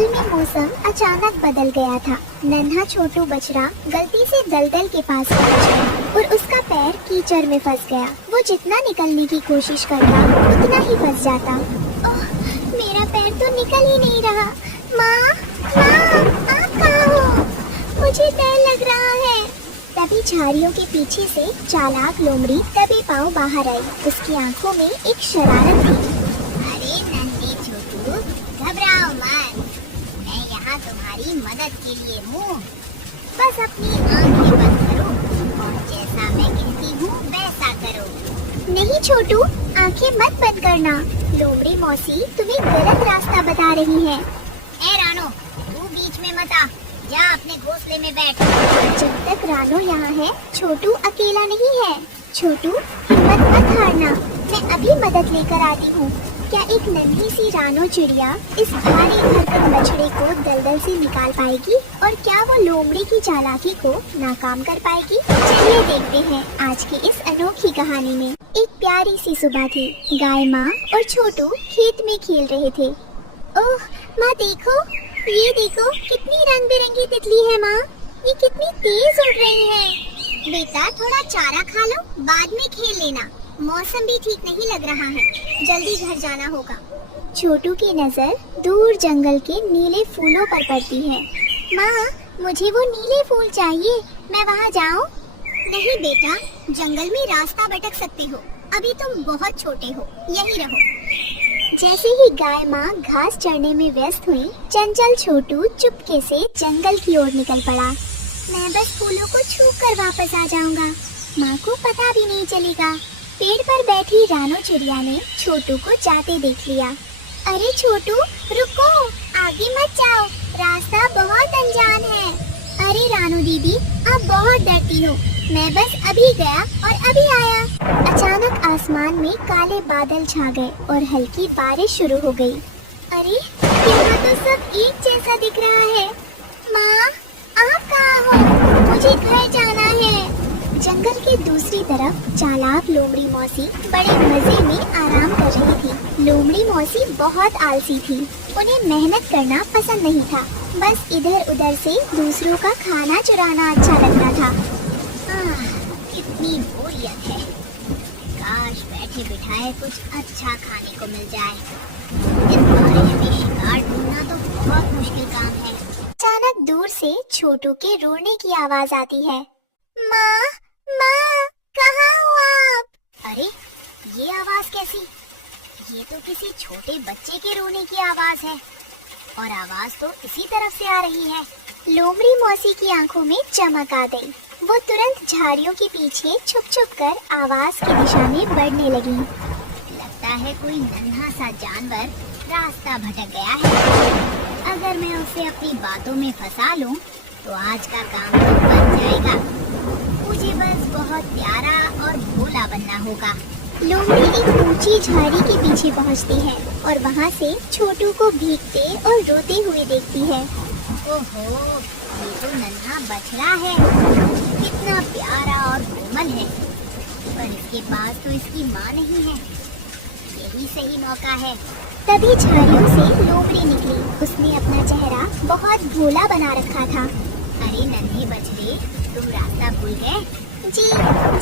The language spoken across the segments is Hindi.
पल में मौसम अचानक बदल गया था। नन्हा छोटू बछड़ा गलती से दलदल के पास पहुंच गया और उसका पैर कीचड़ में फंस गया। वो जितना निकलने की कोशिश करता उतना ही फंस जाता। ओह, मेरा पैर तो निकल ही नहीं रहा। माँ, माँ, आप कहाँ हो? मुझे डर लग रहा है। तभी झाड़ियों के पीछे से चालाक लोमड़ी दबे पांव बाहर आई। उसकी आंखों में एक शरारत थी। अरे नन्हे छोटू, घबराओ मत, मैं यहाँ तुम्हारी मदद के लिए हूँ। बस अपनी आंखें बंद करो और जैसा मैं कहती हूँ वैसा करो। नहीं छोटू, आंखें मत बंद करना। लोमड़ी मौसी तुम्हें गलत रास्ता बता रही है। ए रानो, तू बीच में मत आ, जा अपने घोंसले में बैठ। जब तक रानो यहाँ है, छोटू अकेला नहीं है। छोटू, हिम्मत मत हारना, मैं अभी मदद लेकर आती हूँ। क्या एक नन्ही सी रानो चिड़िया इस भारी भरकम बछड़े को दलदल से निकाल पाएगी? और क्या वो लोमड़ी की चालाकी को नाकाम कर पाएगी? चलिए देखते हैं आज की इस अनोखी कहानी में। एक प्यारी सी सुबह थी। गाय माँ और छोटू खेत में खेल रहे थे। ओह माँ, देखो, ये देखो कितनी रंग बिरंगी तितली है माँ। ये कितनी तेज उड़ रही है। बेटा, थोड़ा चारा खा लो, बाद में खेल लेना। मौसम भी ठीक नहीं लग रहा है, जल्दी घर जाना होगा। छोटू की नजर दूर जंगल के नीले फूलों पर पड़ती है। माँ, मुझे वो नीले फूल चाहिए, मैं वहाँ जाऊँ? नहीं बेटा, जंगल में रास्ता भटक सकते हो, अभी तुम बहुत छोटे हो, यहीं रहो। जैसे ही गाय माँ घास चरने में व्यस्त हुई, चंचल छोटू चुपके से जंगल की ओर निकल पड़ा। मैं बस फूलों को छू कर वापस आ जाऊंगा, माँ को पता भी नहीं चलेगा। पेड़ पर बैठी रानो चिड़िया ने छोटू को जाते देख लिया। अरे छोटू, रुको, आगे मत जाओ, रास्ता बहुत अनजान है। अरे रानो दीदी, आप बहुत डरती हो, मैं बस अभी गया और अभी आया। अचानक आसमान में काले बादल छा गए और हल्की बारिश शुरू हो गई। अरे यहाँ तो सब एक जैसा दिख रहा है। माँ, आप कहाँ हो? मुझे घर जाना है। जंगल के दूसरी तरफ चालाक लोमड़ी मौसी बड़े मजे में आराम कर रही थी। लोमड़ी मौसी बहुत आलसी थी, उन्हें मेहनत करना पसंद नहीं था। बस इधर उधर से दूसरों का खाना चुराना अच्छा लगता था। कितनी बोरियत है, काश बैठे बिठाए कुछ अच्छा खाने को मिल जाए। इस बारिश में शिकार ढूंढना तो बहुत मुश्किल काम है। अचानक दूर से छोटू के रोने की आवाज आती है। माँ, माँ, कहाँ हो आप? अरे ये आवाज कैसी? ये तो किसी छोटे बच्चे के रोने की आवाज है और आवाज तो इसी तरफ से आ रही है। लोमड़ी मौसी की आंखों में चमक आ गई। वो तुरंत झाड़ियों के पीछे छुप छुप कर आवाज की दिशा में बढ़ने लगी। लगता है कोई नन्हा सा जानवर रास्ता भटक गया है। अगर मैं उसे अपनी बातों में फंसा लूं, तो आज का काम तो बन जाएगा। मुझे बस बहुत प्यारा और भोला बनना होगा। लोमड़ी एक ऊंची झाड़ी के पीछे पहुंचती है और वहां से छोटू को भीगते और रोते हुए देखती है। ओहो, ये तो नन्हा बछड़ा है, कितना प्यारा और कोमल है, पर इसके पास तो इसकी माँ नहीं है। यही सही मौका है। तभी झाड़ियों से लोमड़ी निकली। उसने अपना चेहरा बहुत भोला बना रखा था। अरे नन्हे बछड़े, तुम रास्ता भूल गए? जी,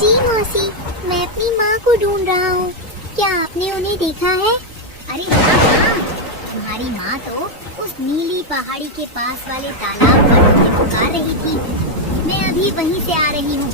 जी मौसी, मैं अपनी माँ को ढूंढ रहा हूँ। क्या आपने उन्हें देखा है? अरे हाँ, तुम्हारी माँ तो उस नीली पहाड़ी के पास वाले तालाब पर मुझे पुकार रही थी। मैं अभी वहीं से आ रही हूँ।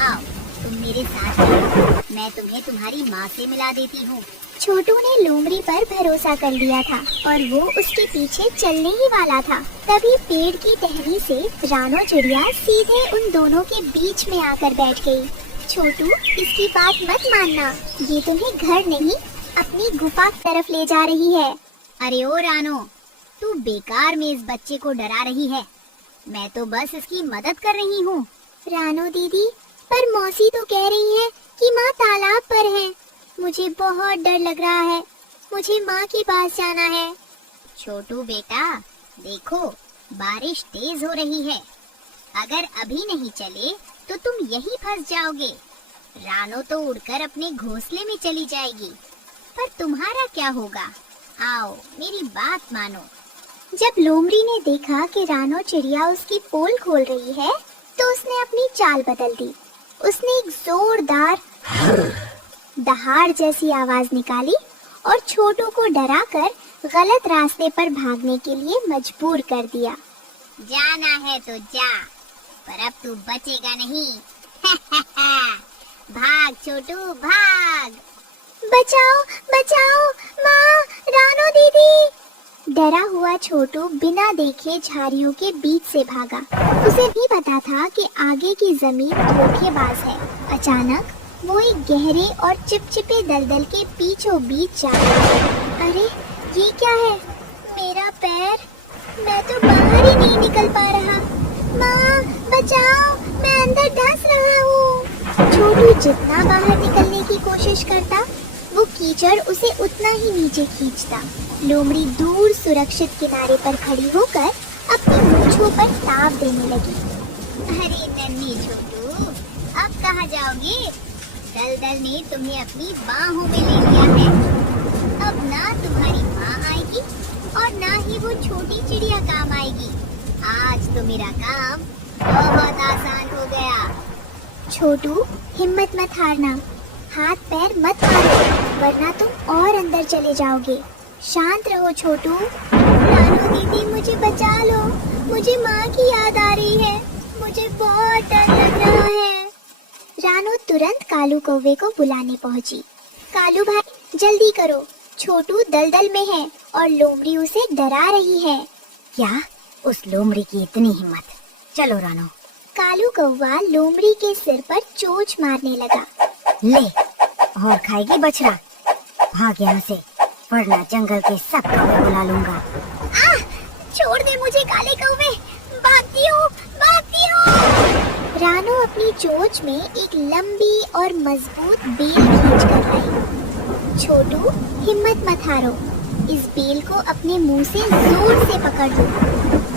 आओ, तुम मेरे साथ चलो, मैं तुम्हें तुम्हारी माँ से मिला देती हूँ। छोटू ने लोमड़ी पर भरोसा कर लिया था और वो उसके पीछे चलने ही वाला था। तभी पेड़ की टहनी से रानो चिड़िया सीधे उन दोनों के बीच में आकर बैठ गई। छोटू, इसकी बात मत मानना, ये तुम्हें घर नहीं अपनी गुफा की तरफ ले जा रही है। अरे ओ रानो, तू बेकार में इस बच्चे को डरा रही है, मैं तो बस इसकी मदद कर रही हूँ। रानो दीदी, पर मौसी तो कह रही है कि माँ तालाब पर है। मुझे बहुत डर लग रहा है, मुझे माँ के पास जाना है। छोटू बेटा, देखो बारिश तेज हो रही है, अगर अभी नहीं चले तो तुम यहीं फंस जाओगे। रानो तो उड़कर अपने घोंसले में चली जाएगी, पर तुम्हारा क्या होगा? आओ मेरी बात मानो, जब लोमड़ी ने देखा कि रानो चिड़िया उसकी पोल खोल रही है, तो उसने अपनी चाल बदल दी। उसने एक जोरदार दहाड़ जैसी आवाज निकाली और छोटू को डराकर गलत रास्ते पर भागने के लिए मजबूर कर दिया। जाना है तो जा, पर अब तू बचेगा नहीं। भाग छोटू भाग। बचाओ बचाओ माँ, रानो दीदी। डरा हुआ छोटू बिना देखे झाड़ियों के बीच से भागा। उसे भी पता था कि आगे की जमीन धोखेबाज है। अचानक वो एक गहरे और चिपचिपे दलदल के बीचों बीच जा रहा है। अरे ये क्या है? मेरा पैर, मैं तो बाहर ही नहीं निकल पा रहा। माँ बचाओ, मैं अंदर धंस रहा हूँ। छोटू जितना बाहर निकलने की कोशिश करता, वो कीचड़ उसे उतना ही नीचे खींचता। लोमड़ी दूर सुरक्षित किनारे पर खड़ी होकर अपनी मूंछों पर ताव देने लगी। अरे नन्ही छोटू, अब कहाँ जाओगे? दलदल ने तुम्हें अपनी बाहों में ले लिया है। अब ना तुम्हारी माँ आएगी और ना ही वो छोटी चिड़िया काम आएगी। आज तो मेरा काम बहुत आसान हो गया। छोटू हिम्मत मत हारना, हाथ पैर मत मारो, वरना तुम और अंदर चले जाओगे। शांत रहो छोटू। रानो दीदी मुझे बचा लो, मुझे माँ की याद आ रही है, मुझे बहुत डर लग रहा है। रानो तुरंत कालू कौवे को बुलाने पहुंची। कालू भाई जल्दी करो, छोटू दलदल में है और लोमड़ी उसे डरा रही है। क्या? उस लोमड़ी की इतनी हिम्मत? चलो रानो। कालू कौवा लोमड़ी के सिर पर चोंच मारने लगा। ले, और खाएगी बछड़ा। भाग यहाँ से, वरना जंगल के सब कौवे बुला लूंगा। छोड़ दे मुझे काले कौवे, भागती हूँ भागती हूँ। रानो अपनी चोंच में एक लंबी और मजबूत बेल खींच कर लाई। छोटू हिम्मत मत हारो, इस बेल को अपने मुंह से जोर से पकड़ लो।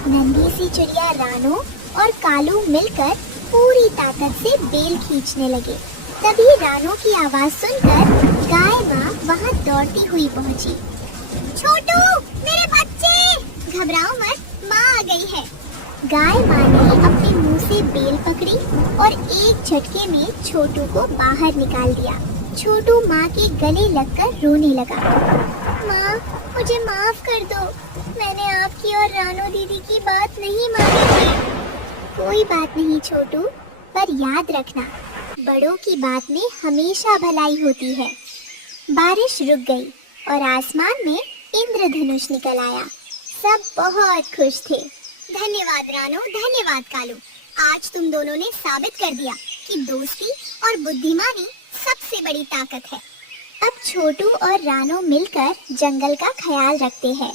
नन्ही सी चिड़िया रानो और कालू मिलकर पूरी ताकत से बेल खींचने लगे। तभी रानो की आवाज सुनकर गाय माँ वहाँ दौड़ती हुई पहुँची। छोटू मेरे बच्चे! घबराओ मत, माँ आ गई है। गाय माँ ने अपने मुंह से बेल पकड़ी और एक झटके में छोटू को बाहर निकाल दिया। छोटू माँ के गले लगकर रोने लगा। माँ मुझे माफ कर दो, मैंने आपकी और रानो दीदी की बात नहीं मानी थी। कोई बात नहीं छोटू, पर याद रखना, बड़ों की बात में हमेशा भलाई होती है। बारिश रुक गई और आसमान में इंद्रधनुष निकल आया। सब बहुत खुश थे। धन्यवाद रानो, धन्यवाद कालू। आज तुम दोनों ने साबित कर दिया कि दोस्ती और बुद्धिमानी सबसे बड़ी ताकत है। अब छोटू और रानो मिलकर जंगल का ख्याल रखते हैं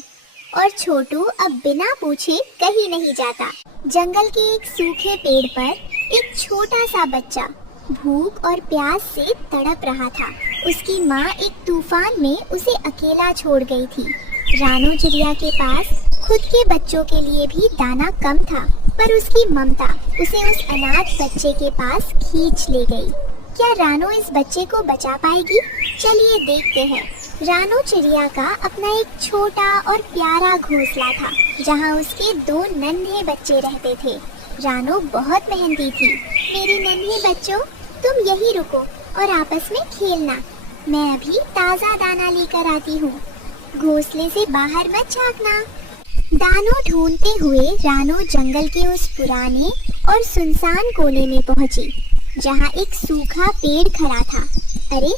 और छोटू अब बिना पूछे कहीं नहीं जाता। जंगल के एक सूखे पेड़ पर एक छोटा सा बच्चा भूख और प्यास से तड़प रहा था। उसकी माँ एक तूफान में उसे अकेला छोड़ गई थी। रानो चिड़िया के पास खुद के बच्चों के लिए भी दाना कम था, पर उसकी ममता उसे उस अनाथ बच्चे के पास खींच ले गई। क्या रानो इस बच्चे को बचा पाएगी? चलिए देखते हैं। रानो चिड़िया का अपना एक छोटा और प्यारा घोंसला था, जहाँ उसके 2 नन्हे बच्चे रहते थे। रानो बहुत मेहनती थी। मेरे नन्हे बच्चों, तुम यही रुको और आपस में खेलना। मैं अभी ताज़ा दाना लेकर आती हूँ। घोंसले से बाहर मत झांकना। दानों ढूंढते हुए रानो जंगल के उस पुराने और सुनसान कोने में पहुंची, जहाँ एक सूखा पेड़ खड़ा था। अरे,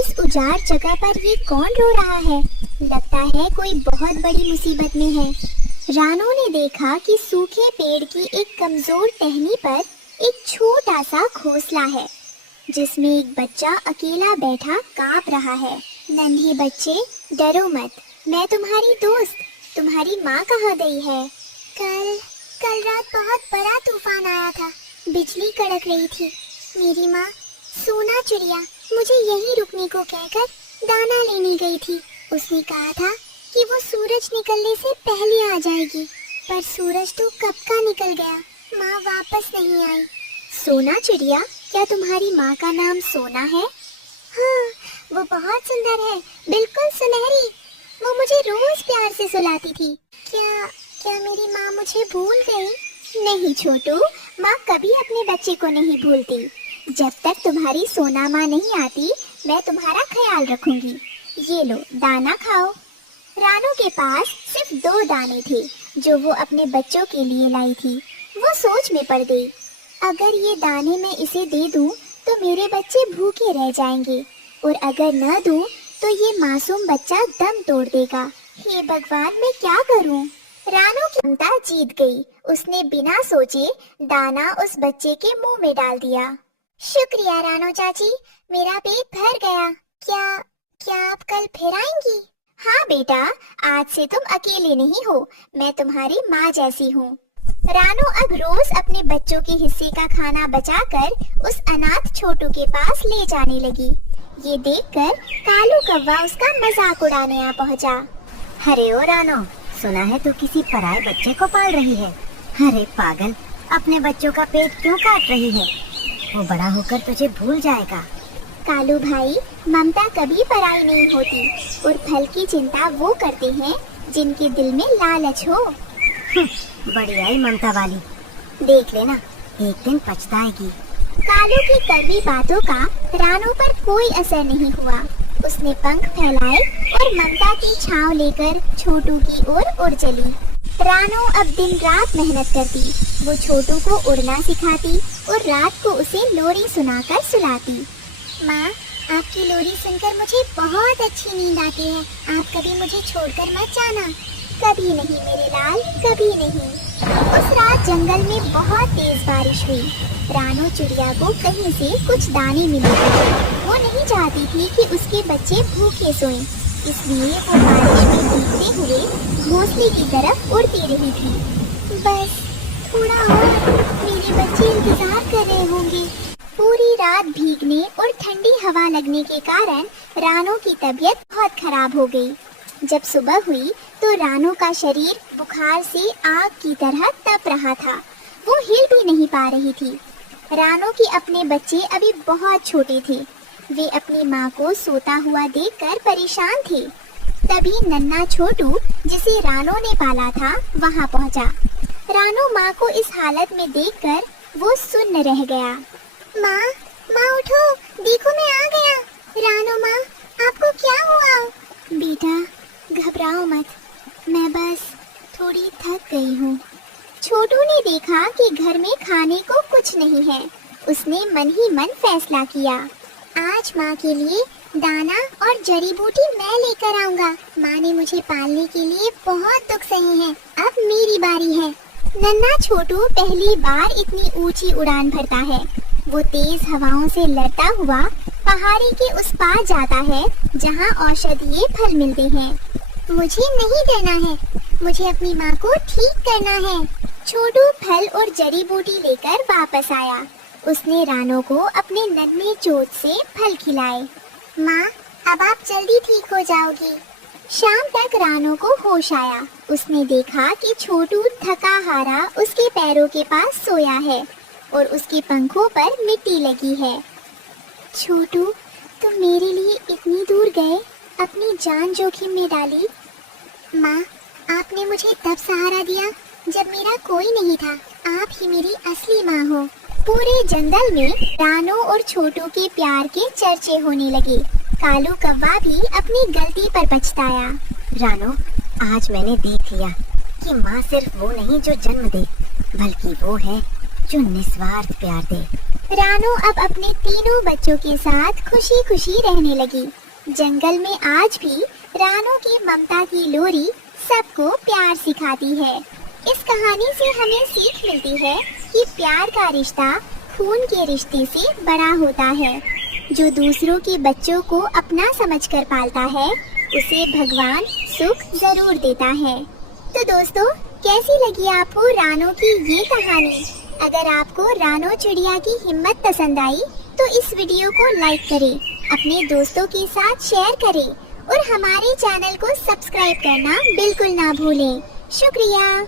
इस उजाड़ जगह पर ये कौन रो रहा है? लगता है कोई बहुत बड़ी मुसीबत में है। रानो ने देखा कि सूखे पेड़ की एक कमजोर टहनी पर एक छोटा सा घोंसला है, जिसमें एक बच्चा अकेला बैठा कांप रहा है। नन्हे बच्चे, डरो मत, मैं तुम्हारी दोस्त। तुम्हारी माँ कहाँ गई है? कल रात बहुत बड़ा तूफान आया था, बिजली कड़क रही थी। मेरी माँ सोना चिड़िया मुझे यहीं रुकने को कहकर दाना लेने गई थी। उसने कहा था कि वो सूरज निकलने से पहले आ जाएगी, पर सूरज तो कब का निकल गया, माँ वापस नहीं आई। सोना चिड़िया, क्या तुम्हारी माँ का नाम सोना है? हाँ, वो बहुत सुंदर है, बिल्कुल सुनहरी। वो मुझे रोज प्यार से सुलाती थी। क्या क्या मेरी माँ मुझे भूल गई? नहीं छोटू, माँ कभी अपने बच्चे को नहीं भूलती। जब तक तुम्हारी सोना माँ नहीं आती, मैं तुम्हारा ख्याल रखूंगी। ये लो, दाना खाओ। रानू के पास सिर्फ 2 दाने थे जो वो अपने बच्चों के लिए लाई थी। वो सोच में पड़ गई, अगर ये दाने मैं इसे दे दूं तो मेरे बच्चे भूखे रह जाएंगे, और अगर न दूं तो ये मासूम बच्चा दम तोड़ देगा। हे भगवान, मैं क्या करूं? रानू की ममता जीत गई। उसने बिना सोचे दाना उस बच्चे के मुंह में डाल दिया। शुक्रिया रानू चाची, मेरा पेट भर गया। क्या क्या आप कल फिर आएंगी? हाँ बेटा, आज से तुम अकेले नहीं हो, मैं तुम्हारी माँ जैसी हूँ। रानू अब रोज अपने बच्चों के हिस्से का खाना बचाकर उस अनाथ छोटू के पास ले जाने लगी। ये देखकर कालू कौवा उसका मजाक उड़ाने आ पहुँचा। अरे ओ रानो, सुना है तू किसी पराये बच्चे को पाल रही है। अरे पागल, अपने बच्चों का पेट क्यों काट रही है? वो बड़ा होकर तुझे भूल जाएगा। कालू भाई, ममता कभी पराई नहीं होती, और फल की चिंता वो करते हैं जिनके दिल में लालच हो। बड़ी आई ममता वाली, देख लेना एक दिन पछताएगी। कालू की कड़वी बातों का रानू पर कोई असर नहीं हुआ। उसने पंख फैलाए और ममता की छांव लेकर छोटू की ओर उड़ चली। रानू अब दिन रात मेहनत करती। वो छोटू को उड़ना सिखाती और रात को उसे लोरी सुनाकर सुलाती। माँ, आपकी लोरी सुनकर मुझे बहुत अच्छी नींद आती है। आप कभी मुझे छोड़कर मत जाना। कभी नहीं मेरे लाल, कभी नहीं। उस रात जंगल में बहुत तेज बारिश हुई। रानू चिड़िया को कहीं से कुछ दाने मिले। वो नहीं चाहती थी कि उसके बच्चे भूखे सोएं, इसलिए वो बारिश में भीगते हुए घोंसले की तरफ उड़ती रही थी। बस थोड़ा और, मेरे बच्चे इंतजार कर रहे होंगे। पूरी रात भीगने और ठंडी हवा लगने के कारण रानू की तबीयत बहुत खराब हो गई। जब सुबह हुई तो रानू का शरीर बुखार से आग की तरह तप रहा था। वो हिल भी नहीं पा रही थी। रानू के अपने बच्चे अभी बहुत छोटे थे। वे अपनी माँ को सोता हुआ देखकर परेशान थे। तभी नन्हा छोटू, जिसे रानू ने पाला था, वहाँ पहुँचा। रानू माँ को इस हालत में देखकर वो सुन्न रह गया। माँ, माँ उठो, देखो मैं आ गया। रानू माँ, आपको क्या हुआ? बेटा घबराओ मत, मैं बस थोड़ी थक गई हूँ। छोटू ने देखा कि घर में खाने को कुछ नहीं है। उसने मन ही मन फैसला किया, आज माँ के लिए दाना और जड़ी बूटी मैं लेकर आऊंगा। माँ ने मुझे पालने के लिए बहुत दुख सहे हैं, अब मेरी बारी है। नन्हा छोटू पहली बार इतनी ऊंची उड़ान भरता है। वो तेज हवाओं से लड़ता हुआ पहाड़ी के उस पार जाता है जहाँ औषधीय फल मिलते हैं। मुझे नहीं डरना है, मुझे अपनी माँ को ठीक करना है। छोटू फल और जड़ी बूटी लेकर वापस आया। उसने रानू को अपने नन्हे चोंच से फल खिलाए। माँ, अब आप जल्दी ठीक हो जाओगी। शाम तक रानू को होश आया। उसने देखा कि छोटू थका हारा उसके पैरों के पास सोया है और उसके पंखों पर मिट्टी लगी है। छोटू, तुम मेरे लिए इतनी दूर गए, अपनी जान जोखिम में डाली। माँ, आपने मुझे तब सहारा दिया जब मेरा कोई नहीं था। आप ही मेरी असली माँ हो। पूरे जंगल में रानू और छोटू के प्यार के चर्चे होने लगे। कालू कौवा भी अपनी गलती पर पछताया। रानू, आज मैंने देख लिया कि माँ सिर्फ वो नहीं जो जन्म दे, बल्कि वो है जो निस्वार्थ प्यार दे। रानू अब अपने तीनों बच्चों के साथ खुशी खुशी रहने लगी। जंगल में आज भी रानू की ममता की लोरी सबको प्यार सिखाती है। इस कहानी से हमें सीख मिलती है कि प्यार का रिश्ता खून के रिश्ते से बड़ा होता है। जो दूसरों के बच्चों को अपना समझकर पालता है, उसे भगवान सुख जरूर देता है। तो दोस्तों, कैसी लगी आपको रानू की ये कहानी? अगर आपको रानू चिड़िया की हिम्मत पसंद आई तो इस वीडियो को लाइक करें, अपने दोस्तों के साथ शेयर करें और हमारे चैनल को सब्सक्राइब करना बिल्कुल ना भूलें। शुक्रिया।